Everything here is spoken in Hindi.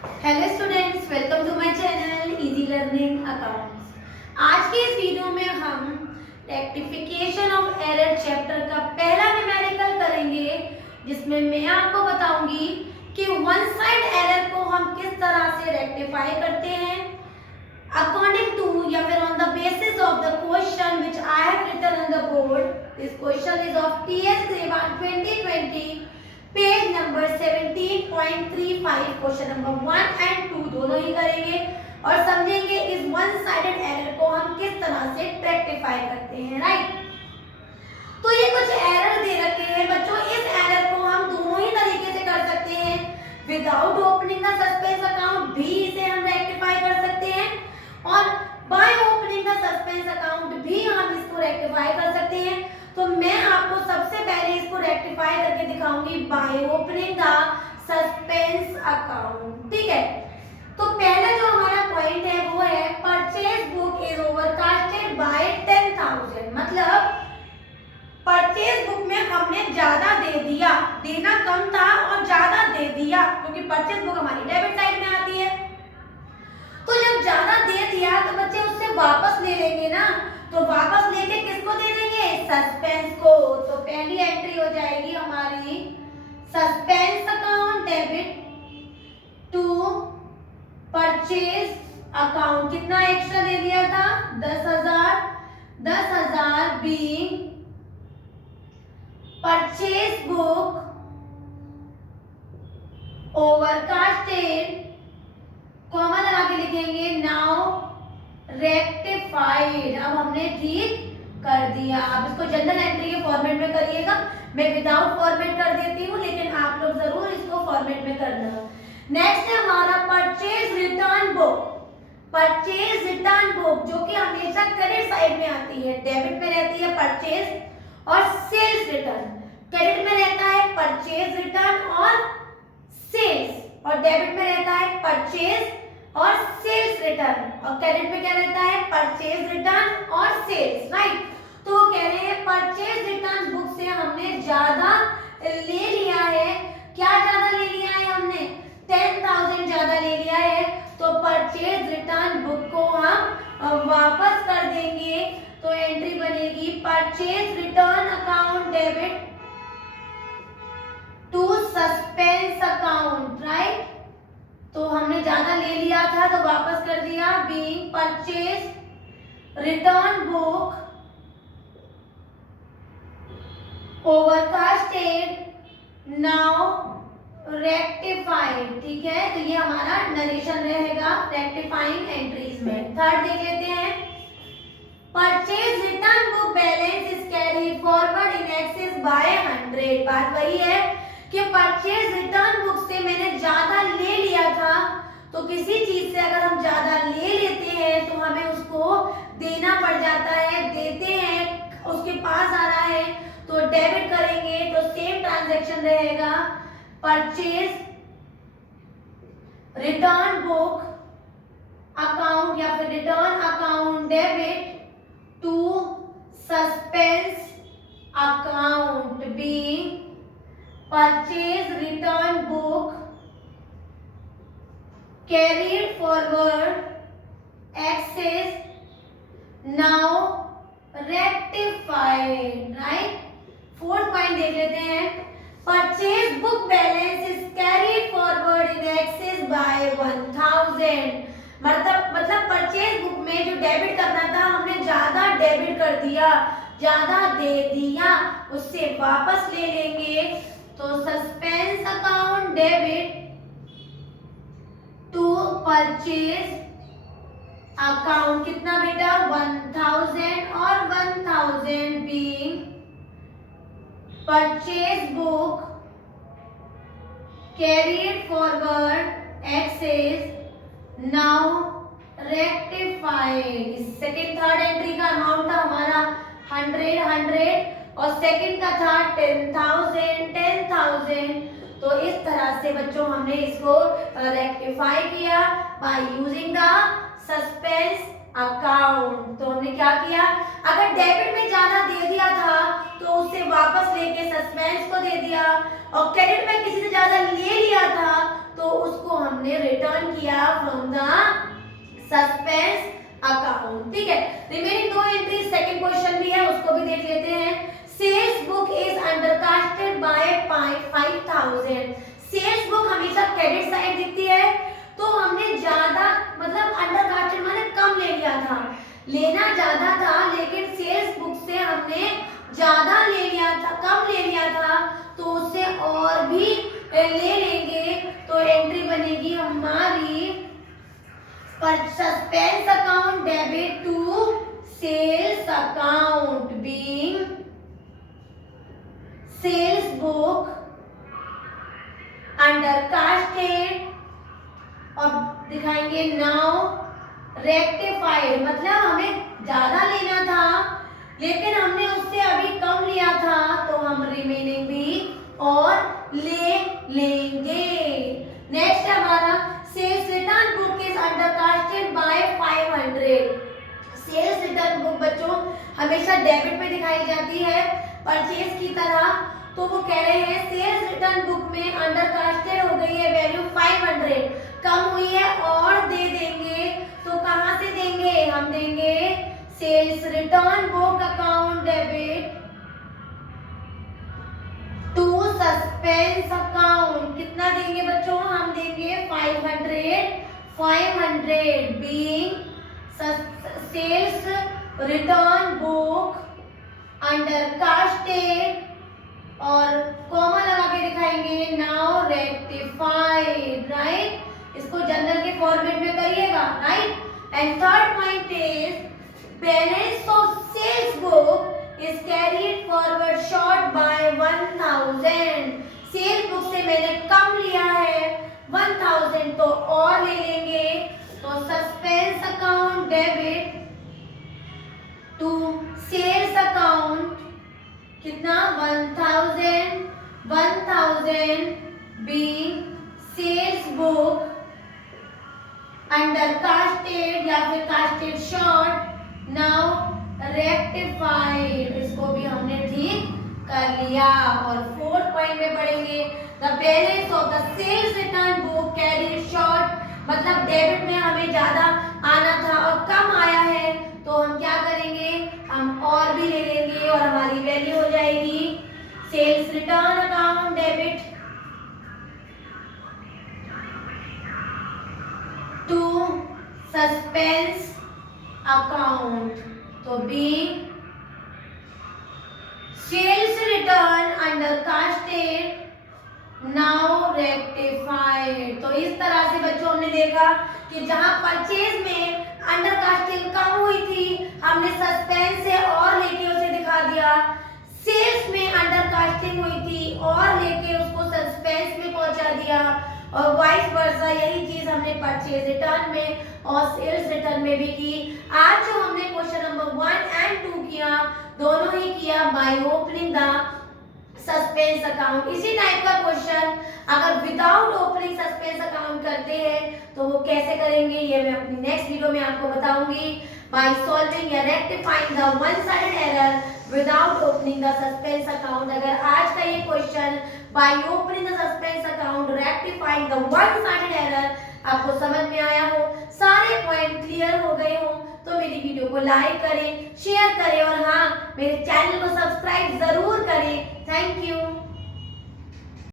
Hello students, welcome to my channel easy learning accounts. आज के इस वीडियो में हम रेक्टिफिकेशन ऑफ एरर चैप्टर का पहला न्यूमेरिकल करेंगे, जिसमें मैं आपको बताऊंगी कि वन साइड एरर को हम किस तरह से रेक्टिफाई करते हैं अकॉर्डिंग टू या फिर on the basis of the question which I have written on the board. This question is of TS grade 2020 page number 17.35। Question number 1 and 2 दोनों ही करेंगे और समझेंगे इस वन साइडेड एरर को हम किस तरह से रेक्टिफाई करते हैं। राइट, तो ये कुछ एरर दे रखे हैं बच्चों। इस एरर को हम दोनों ही तरीके से कर सकते हैं। Without opening the suspense account भी इसे हम रेक्टिफाई कर सकते हैं और by opening the suspense account भी हम इसको रेक्टिफाई कर सकते हैं। तो मैं आपको सबसे पहले इसको रेक्टिफाई करके दिखाऊंगी by opening the suspense account. ठीक है, तो पहला जो हमारा पॉइंट है वो है purchase book is overcasted by 10,000। मतलब परचेज बुक में हमने ज्यादा दे दिया, देना कम था और ज्यादा दे दिया, क्योंकि परचेज बुक हमारी डेबिट साइड में आती है। तो जब ज्यादा दे दिया तो बच्चे उससे वापस ले लेंगे ना, तो वापस लेके किसको दे देंगे? सस्पेंस को। तो पहली एंट्री हो जाएगी हमारी suspense account debit to purchase account. कितना एक्स्ट्रा दे दिया था? 10,000। 10,000 being purchase book overcasted, comma लगा के लिखेंगे नाउ रेक्टिफाइड। अब हमने ठीक कर दिया। आप इसको जनरल एंट्री के फॉर्मेट में करिएगा, मैं विदाउट फॉर्मेट कर देती हूँ, लेकिन आप लोग जरूर इसको फॉर्मेट में करना। नेक्स्ट है हमारा purchase return book. Purchase return book जो कि हमेशा क्रेडिट साइड में आती है, डेबिट में रहती है परचेज और सेल्स रिटर्न। क्रेडिट में रहता है परचेज रिटर्न और सेल्स और डेबिट में रहता है परचेज और सेल्स रिटर्न और क्रेडिट में क्या रहता है? परचेज रिटर्न और सेल्स। राइट, तो वो कह रहे हैं परचेज रिटर्न बुक से हमने ज्यादा ले लिया है। क्या ज्यादा ले लिया है हमने? 10,000 ज्यादा ले लिया है, तो परचेज रिटर्न बुक को हम वापस कर देंगे। तो एंट्री बनेगी purchase return account debit to suspense account. Right, तो हमने ज्यादा ले लिया था तो वापस कर दिया। Being purchase return book overcasted now rectified. ठीक है, तो ये हमारा नरेशन रहेगा रेक्टिफाइंग एंट्रीज में। थर्ड देख लेते हैं, purchase return book balance is carried forward in excess by 100। बात वही है कि परचेज रिटर्न बुक से मैंने ज्यादा ले लिया था, तो किसी चीज से अगर हम ज्यादा ले लेते हैं तो हमें उसको देना पड़ जाता है। देते हैं, उसके पास आ रहा है तो डेबिट करेंगे, तो सेम ट्रांजैक्शन रहेगा। परचेज रिटर्न बुक अकाउंट या फिर return account debit to suspense account being purchase return book carried forward access now rectified। right, fourth point देख लेते हैं, purchase book balance is carried forward in excess by 1,000। मतलब परचेज बुक में जो डेबिट करना था हमने ज्यादा डेबिट कर दिया, ज्यादा दे दिया, उससे वापस ले लेंगे। तो suspense account debit to purchase account कितना बेटा? 1,000 और 1,000 being purchase book carried forward excess now rectified. Second third entry का अमाउंट था हमारा 100 और सेकेंड का था 10,000। तो इस तरह से बच्चों हमने इसको रेक्टिफाई किया by using the suspense account. तो हमने क्या किया? अगर डेबिट में ज्यादा दे दिया था तो उससे वापस लेके सस्पेंस को दे दिया, और क्रेडिट में किसी से ज्यादा ले लिया था तो उसको हमने रिटर्न सस्पेंस अकाउंट। ठीक है, रिमेनिंग 2 एंट्री सेकंड क्वेश्चन भी है, उसको भी देख लेते हैं। Sales book is undercasted by 5000। Sales book हमेशा क्रेडिट साइड दिखती है, तो हमने ज्यादा मतलब अंडरकास्टेड माने कम ले लिया था, लेना ज्यादा था लेकिन सेल्स बुक से हमने ज्यादा ले लिया था, कम ले लिया था, तो उससे और भी ले लेंगे, तो एंट्री बनेगी हमारी पर suspense account debit to sales account being sales book undercasted और दिखाएंगे नाउ रेक्टिफाइड, मतलब हमें ज्यादा लेना था लेकिन हमने उससे अभी कम लिया था, तो हम रिमेनिंग भी और ले लेंगे। नेक्स्ट हमारा sales return book is undercasted by 500। Sales return book बच्चों हमेशा डेबिट में दिखाई जाती है परचेज की तरह, तो वो कह रहे हैं सेल्स रिटर्न बुक में अंडरकास्टेड हो गई है वैल्यू 500, कम हुई है और दे देंगे, तो कहां से देंगे, हम देंगे sales return book account debit to suspense account. कितना देंगे बच्चों, हम देंगे 500 being sales return book undercasted और कॉमा लगा के दिखाएंगे नाउ रेक्टिफाइड, राइट। इसको जनरल के फॉर्मेट में करिएगा, right. And third point is balance of sales book is carried forward short by 1000। Sales book से मैंने कम लिया है 1000, तो और ले लेंगे, तो suspense account debit to sales account कितना 1000 बीइंग सेल्स बुक अंडरकास्टेड या फिर कास्टेड शॉर्ट नाउ रेक्टिफाइड, इसको भी हमने ठीक कर लिया। और फोर्थ पॉइंट में पढ़ेंगे the balance of the sales return book carried short, मतलब डेबिट में हमें ज्यादा आना था और कम आया है, तो हम क्या करेंगे, हम और भी ले लेंगे और हमारी वैल्यू हो जाएगी sales return account debit to suspense account, तो be sales return undercasted now rectified. तो इस तरह से बच्चों हमने देखा कि जहां परचेज में अंडरकास्टिंग कम हुई थी, हमने सस्पेंस से और लेके उसे दिखा दिया, सेल्स में अंडरकास्टिंग हुई थी और लेके उसको सस्पेंस में पहुंचा दिया, और वाइस वर्सा यही चीज हमने परचेज रिटर्न में और सेल्स रिटर्न में भी की। आज जो हमने क्वेश्चन नंबर 1 and 2 किया, दोनों ही किया by opening the suspense account. इसी टाइप का क्वेश्चन अगर विदाउट ओपनिंग सस्पेंस अकाउंट करते हैं तो वो कैसे करेंगे, ये मैं अपनी नेक्स्ट वीडियो में आपको बताऊंगी। बाय सॉल्विंग या rectifying the one sided error without opening the suspense account. अगर आज का ये question by opening the suspense account rectifying the one sided error आपको समझ में आया हो, सारे पॉइंट क्लियर हो गए हो, तो मेरी वीडियो को लाइक करें, शेयर करें और हाँ, मेरे चैनल को सब्सक्राइब जरूर करें। Thank you.